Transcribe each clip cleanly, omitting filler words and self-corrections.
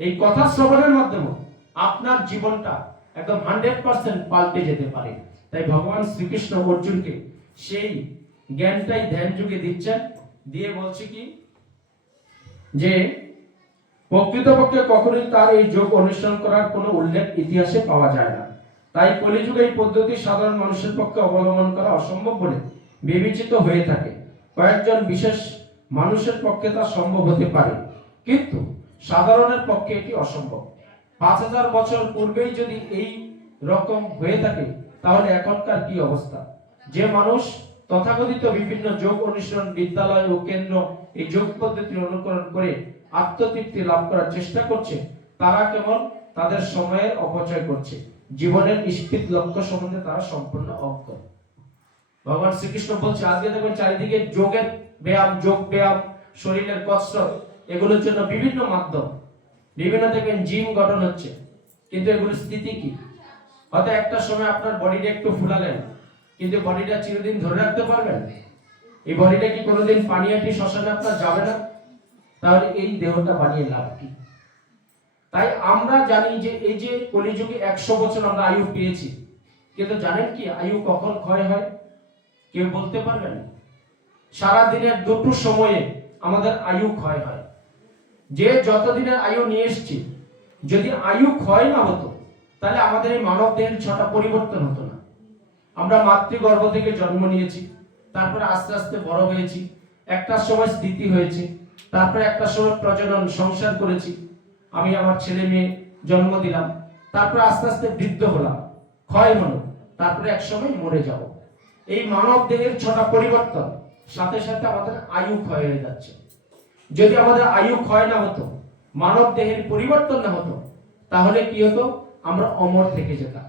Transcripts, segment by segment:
এই কথা শ্রবণের মাধ্যমে আপনার জীবনটা একদম 100% পাল্টে যেতে পারে। তাই ভগবান শ্রীকৃষ্ণ অর্জুনকে সেই জ্ঞানটাই ধ্যান যুগে দিচ্ছেন, দিয়ে বলছে কি যে প্রকৃতপক্ষে কখনোই তার এই যোগ অনুসরণ করার কোনো উল্লেখ ইতিহাসে পাওয়া যায় না। তাই কলিযুগে এই পদ্ধতি সাধারণ মানুষের পক্ষে অবলম্বন করা অসম্ভব বলে বিবেচিত হয়ে থাকে। কয়েকজন বিশেষ মানুষের পক্ষে তা সম্ভব হতে পারে, কিন্তু সাধারণের পক্ষে এটি অসম্ভব। 5000 বছর পূর্বেই যদি এই রকম হয়ে থাকে, তাহলে এখনকার কি অবস্থা? যে মানুষ তথাকথিত বিভিন্ন যোগ অনুশীলন বিদ্যালয় ও কেন্দ্র এই যোগ পদ্ধতি অনুকরণ করে আত্মতৃপ্তি লাভ করার চেষ্টা করছে, তারা কেবল তাদের সময়ের অপচয় করছে, জীবনের নিষ্পিত লক্ষ্য সম্বন্ধে তারা সম্পূর্ণ অজ্ঞ। ভগবান শ্রীকৃষ্ণ বলছে, আজকে দেখবেন চারিদিকে যোগের ব্যায়াম, যোগ ব্যায়াম, শরীরের কসরত, এগুলোর জন্য বিভিন্ন মাধ্যম, বিভিন্ন দেখবেন জিম গঠন হচ্ছে, কিন্তু এগুলোর স্থিতি কি? হয়তো একটা সময় আপনার বডিটা একটু ফুলালেন, কিন্তু বডিটা চিরদিন ধরে রাখতে পারবেন? এই বডিটা কি কোনোদিন পানিয়াটি শ্মশানে আপনার যাবে না? তাহলে এই দেহটা বানিয়ে লাভ কি? তাই আমরা জানি যে এই যে কলিযুগে 100 বছর আমরা আয়ু পেয়েছি, কিন্তু জানেন কি আয়ু কখন ক্ষয় হয়? কেউ বলতে পারবেন? সারা দিনের দুটো সময়ে আমাদের আয়ু ক্ষয় হয়। যে যতদিনের আয়ু নিয়ে এসেছি, যদি আয়ু ক্ষয় না হতো, তাহলে আমাদের এই মানব দেহের ছটা পরিবর্তন হতো না। আমরা মাতৃগর্ভ থেকে জন্ম নিয়েছি, তারপরে আস্তে আস্তে বড় হয়েছি, একটা সময় স্থিতি হয়েছে, তারপরে একটা সময় প্রজনন সংসার করেছি, আমি আমার ছেলে মেয়ে জন্ম দিলাম, তারপরে আস্তে আস্তে বৃদ্ধ হলাম, ক্ষয় হলো, তারপরে এক সময় মরে যাব। এই মানব দেহের ছটা পরিবর্তন, সাথে সাথে আমাদের আয়ু ক্ষয় হয়ে যাচ্ছে। যদি আমাদের আয়ু ক্ষয় না হতো, মানব দেহের পরিবর্তন না হতো, তাহলে কি হতো? আমরা অমর থেকে যেতাম।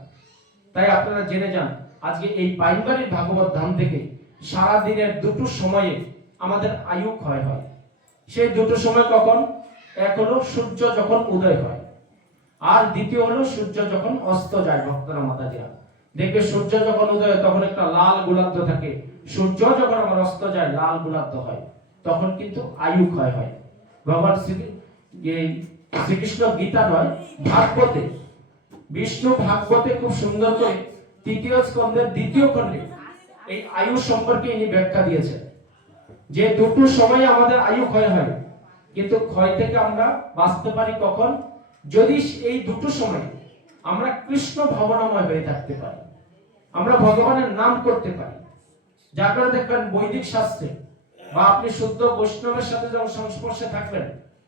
তাই আপনারা জেনে যান, আজকে এই পাইনবাড়ির ভাগবত ধাম থেকে সারা দিনের দুটো সময়ে আমাদের আয়ু ক্ষয় হয়। সেই দুটো সময় কখন? এক হলো সূর্য যখন উদয় হয়, আর দ্বিতীয় হলো সূর্য যখন অস্ত যায়। ভক্তরা মাতাজিরা দেখবে, সূর্য যখন উদয় হয় তখন একটা লাল গোলার্ধ থাকে, সূর্য যখন আমার অস্ত যায় লাল গোলার্ধ হয়, তখন কিন্তু আয়ু ক্ষয় হয়। ভগবান শ্রীকৃষ্ণ গীতা নয়, ভাগবতে, বিষ্ণু ভাগবতে খুব সুন্দর করে 3য় স্কন্ধের 2য় খণ্ডে এই আয়ু সম্পর্কে ইনি ব্যাখ্যা দিয়েছেন, যে দুটো সময় আমাদের আয়ু ক্ষয় হয়, কিন্তু ক্ষয় থেকে আমরা বাঁচতে পারি কখন? যদি এই দুটো সময় আমরা কৃষ্ণ ভাবনাময় হয়ে থাকতে পারি, আমরা ভগবানের নাম করতে পারি। যার কারণে দেখবেন বৈদিক শাস্ত্রে বা আপনি শুদ্ধ বৈষ্ণবের সাথে যখন সংস্পর্শে থাকবেন,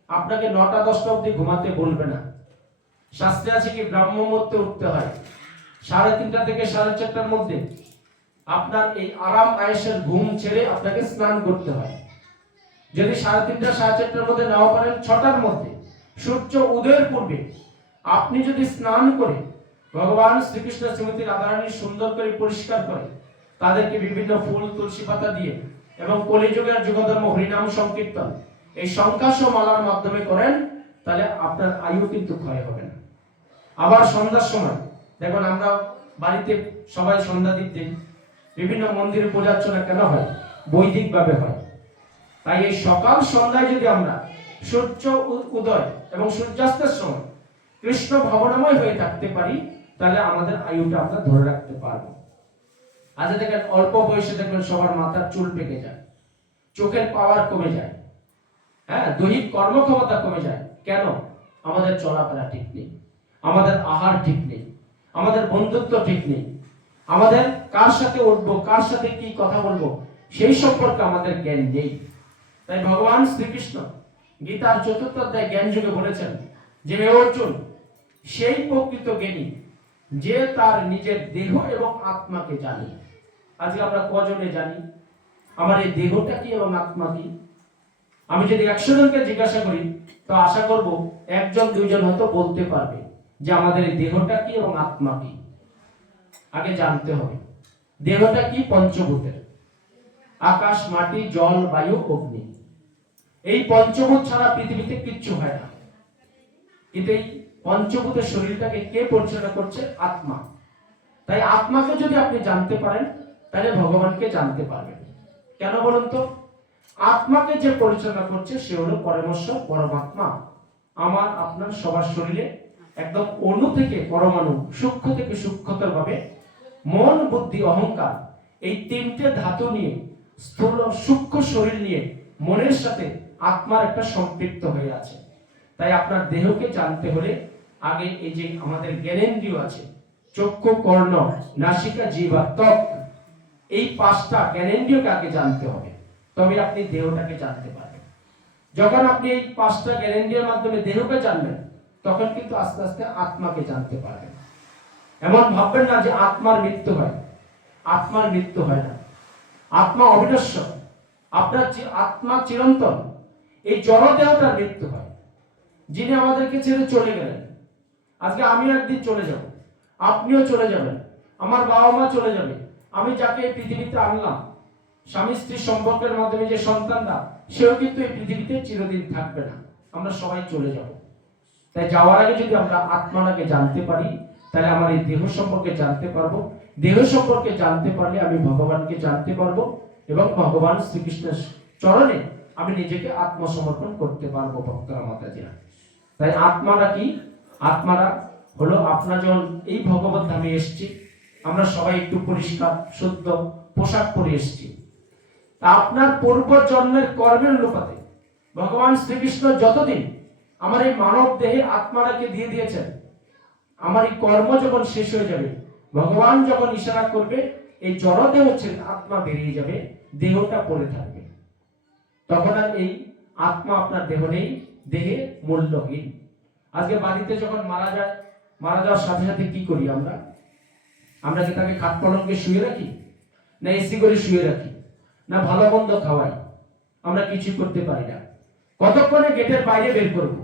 আপনাকে 9টা 10টা অবধি ঘুমাতে বলবে না। শাস্ত্রে আছে কি ব্রাহ্ম মুহূর্তে উঠতে হয়, 3:30 থেকে 4:30টার মধ্যে আপনার এই আরাম আয়েশের ঘুম ছেড়ে আপনাকে স্নান করতে হয়। যদি 3:30 4:30টার মধ্যে নাও পারেন, 6টার মধ্যে সূর্য উদয়ের পূর্বে আপনি যদি স্নান করে ভগবান শ্রীকৃষ্ণ শ্রীমতী রাধারানী সুন্দর করে পরিষ্কার করে তাদেরকে বিভিন্ন ফুল তুলসী পাতা দিয়ে এবং কলিযুগের যুগধর্ম হরিনাম সংকীর্তন এই সংখ্যাস মালার মাধ্যমে করেন, তাহলে আপনার আয়ু কিন্তু ক্ষয় হবে না। আবার সন্ধ্যার সময় দেখুন, আমরা বাড়িতে সবাই সন্ধ্যা দিতে বিভিন্ন মন্দিরে পূজা অর্চনা কেন হয়? বৈদিক ভাবে হয়। তাই এই সকাল সন্ধ্যায় যদি আমরা সূর্য উদয় এবং সূর্যাস্তের সময় কৃষ্ণ ভাবনাময় হয়ে থাকতে পারি, তাহলে আমাদের আয়ুটা আমরা ধরে রাখতে পারবো। আজ দেখেন অল্প বয়সে দেখবেন সবার মাথার চুল পেকে যায়, চোখের পাওয়ার কমে যায়, হ্যাঁ, দৈহিক কর্মক্ষমতা কমে যায়। কেন? আমাদের চলাফেরা ঠিক নেই, আমাদের আহার ঠিক নেই, আমাদের বন্ধুত্ব ঠিক নেই, আমাদের কার সাথে উঠবো, কার সাথে কি কথা বলবো, সেই সম্পর্কে আমাদের জ্ঞান নেই। তাই ভগবান শ্রীকৃষ্ণ গীতার 4র্থ অধ্যায় জ্ঞান যুগে বলেছেন যে, হে অর্জুন, সেই প্রকৃত জ্ঞানী যে তার নিজের দেহ এবং আত্মাকে জানে। আজকে আমরা কজনে জানি আমার এই দেহটা কি এবং আত্মা কি? আমি যদি 100 জনকে জিজ্ঞাসা করি, তো আশা করব 1জন 2জন হয়তো বলতে পারবে যে আমাদের এই দেহটা কি এবং আত্মা কি। আগে জানতে হবে দেহটা কি? পঞ্চভূতের, আকাশ, মাটি, জল, বায়ু, অগ্নি। এই পঞ্চভূত ছাড়া পৃথিবীতে কিচ্ছু হয় না। কিন্তু এই পঞ্চভূতের শরীরটাকে কে পরিচালনা করছে? আত্মা। তাই আত্মাকে যদি আপনি জানতে পারেন, তাহলে ভগবানকে জানতে পারবেন। কেন বলুন তো? আত্মাকে যে পরিচালনা করছে সে হলো পরমেশ্বর, পরমাত্মা। আমার আপনার সবার শরীরে একদম অণু থেকে পরমাণু, সূক্ষ্ম থেকে সূক্ষ্মতর ভাবে মন, বুদ্ধি, অহংকার এই তিনটে ধাতু নিয়ে স্থূল সূক্ষ্ম শরীর নিয়ে মনের সাথে আত্মার একটা সম্পৃক্ত হয়ে আছে। তাই আপনার দেহকে জানতে হলে আগে এই যে আমাদের জ্ঞানেন্দ্রিয় আছে, চক্ষু, কর্ণ, নাসিকা, জিহ্বা, ত্বক, এই পাঁচটা জ্ঞানেন্দ্রিয়কে আগে জানতে হবে, তবে আপনি দেহটাকে জানতে পারবেন। যখন আপনি এই পাঁচটা জ্ঞানেন্দ্রিয়ের মাধ্যমে দেহকে জানবেন, তখন কিন্তু আস্তে আস্তে আত্মাকে জানতে পারবেন। এমন ভাববেন না যে আত্মার মৃত্যু হয়, আত্মার মৃত্যু হয় না। আত্মা অবিনশ্বর, আপনার আত্মা চিরন্তন। এই জড় দেহটার মৃত্যু হয়। যিনি আমাদেরকে ছেড়ে চলে গেলেন, আজকে আমিও একদিন চলে যাব, আপনিও চলে যাবেন, আমার বাবা মা চলে যাবে, আমি যাকে এই পৃথিবীতে আনলাম, স্বামী স্ত্রীর সম্পর্কের মাধ্যমে যে সন্তানরা, সেও কিন্তু এই পৃথিবীতে চিরদিন থাকবে না, আমরা সবাই চলে যাব। তাই যাওয়ার আগে যদি আমরা আত্মাটাকে জানতে পারি, তাহলে আমার এই দেহ সম্পর্কে জানতে পারবো। দেহ সম্পর্কে জানতে পারলে আমি ভগবানকে জানতে পারবো এবং ভগবান শ্রীকৃষ্ণের চরণে আমি নিজেকে আত্মসমর্পণ করতে পারবো। ভক্তরা মাতাজিরা, তাই আত্মারা কি? আত্মারা হলো আপনার যখন এই ভগবত ধামে এসেছি, আমরা সবাই একটু পরিষ্কার শুদ্ধ পোশাক পরে এসেছি। তা আপনার পূর্ব জন্মের কর্মের অনুপাতে ভগবান শ্রীকৃষ্ণ যতদিন আমার এই মানব দেহে আত্মাটাকে দিয়ে দিয়েছেন, আমার এই কর্ম যখন শেষ হয়ে যাবে, ভগবান যখন ইশারা করবে, এই জড় দেহ ছেড়ে আত্মা বেরিয়ে যাবে, দেহটা পড়ে থাকবে, তখন আর এই আত্মা আপনার দেহ নেই, দেহে মূল্যহীন। আজকে বাড়িতে যখন মারা যায়, মারা যাওয়ার সাথে সাথে কি করি আমরা? আমরা কি তাকে খাট পালঙ্কে শুয়ে রাখি, না এসি করে শুয়ে রাখি, না ভালো মন্দ খাওয়াই? আমরা কিছু করতে পারি না। কতক্ষণে গেটের বাইরে বের করব,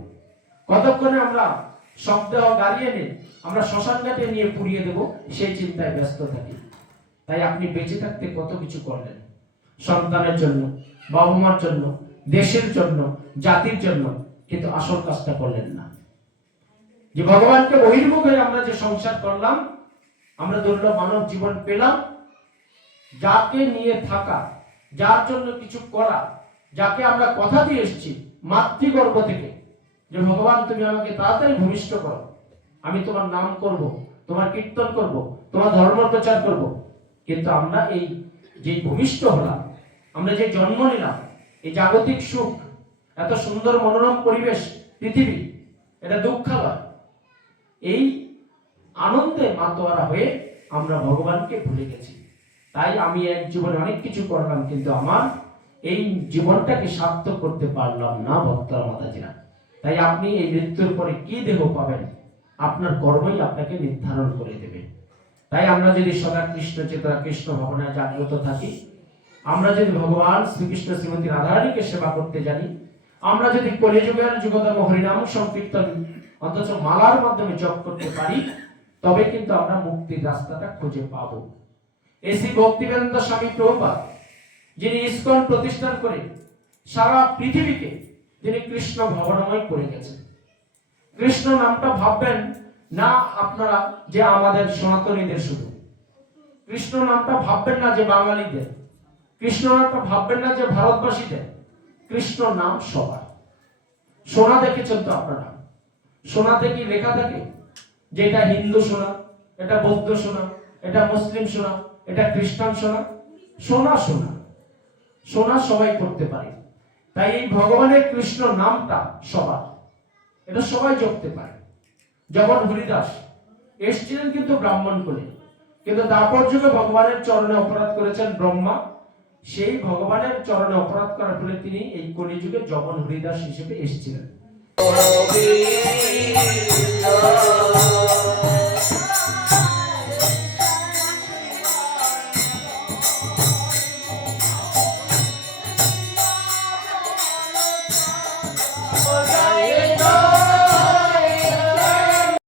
কতক্ষণে আমরা শবদেহ গাড়ি এনে আমরা শ্মশান ঘাটে নিয়ে পুড়িয়ে দেব, সেই চিন্তায় ব্যস্ত থাকি। তাই আপনি বেঁচে থাকতে কত কিছু করলেন, সন্তানের জন্য, বাবা মার জন্য, দেশের জন্য, জাতির জন্য, কিন্তু আসল কাজটা করলেন না। যে ভগবানকে বহির্মুখ হয়ে আমরা যে সংসার করলাম, আমরা দুর্লভ মানব জীবন পেলাম, যাকে নিয়ে থাকা, যার জন্য কিছু করা, যাকে আমরা কথা দিয়ে এসেছি মাতৃগর্ভ থেকে, যে ভগবান তুমি আমাকে তাড়াতাড়ি ভূমিষ্ঠ করো, আমি তোমার নাম করব, তোমার কীর্তন করব, তোমার ধর্ম প্রচার করব। কিন্তু আমরা এই যে ভূমিষ্ঠ হলাম, আমরা যে জন্ম নিলাম, এই জাগতিক সুখ, এত সুন্দর মনোরম পরিবেশ পৃথিবী, এটা দুঃখালয়। এই আনন্দে মাতোয়ারা হয়ে আমরা ভগবানকে ভুলে গেছি। তাই আমি এক জীবনে অনেক কিছু করলাম, কিন্তু আমার এই জীবনটাকে সার্থক করতে পারলাম না। ভক্তরা মাতাজিরা, তাই আপনি এই মৃত্যুর পরে কি দেহ পাবেন, আপনার কর্মই আপনাকে নির্ধারণ করে দেবে। তাই আমরা যদি সদা কৃষ্ণ চেতনা, কৃষ্ণ ভাবনায় জাগ্রত থাকি, আমরা যদি ভগবান শ্রীকৃষ্ণ শ্রীমতী রাধারানীকে সেবা করতে জানি, আমরা যদি কলিযুগের যুগতম হরিনাম সংকীর্তন অথচ মালার মাধ্যমে জপ করতে পারি, তবে কিন্তু আমরা মুক্তির রাস্তাটা খুঁজে পাবো। শ্রী ভক্তিবেদান্ত স্বামী প্রভুপাদ, যিনি ইসকন প্রতিষ্ঠান করে সারা পৃথিবীকে যিনি কৃষ্ণ ভবনময় করে গেছেন। কৃষ্ণ নামটা ভাববেন না আপনারা যে আমাদের সনাতনীদের শুধু, কৃষ্ণ নামটা ভাববেন না যে বাঙালিদের, কৃষ্ণ নামটা ভাববেন না যে ভারতবাসীদের, কৃষ্ণ নাম সবার। সোনা দেখেছেন তো আপনারা, সোনাতে কি লেখা থাকে যে এটা হিন্দু সোনা, এটা বৌদ্ধ সোনা, এটা মুসলিম সোনা, এটা খ্রিস্টান সোনা? সোনা সোনা, সোনা সবাই করতে পারে। তাই এই ভগবানের কৃষ্ণ নামটা সবার, এটা সবাই জপতে পারে। যখন হরিদাস এসেছিলেন কিন্তু ব্রাহ্মণ কোলে, কিন্তু দাপর যুগে ভগবানের চরণে অপরাধ করেছেন ব্রহ্মা, সেই ভগবানের চরণে অপরাধ করার ফলে তিনি এই কলিযুগে যখন হরিদাস হিসেবে এসেছিলেন।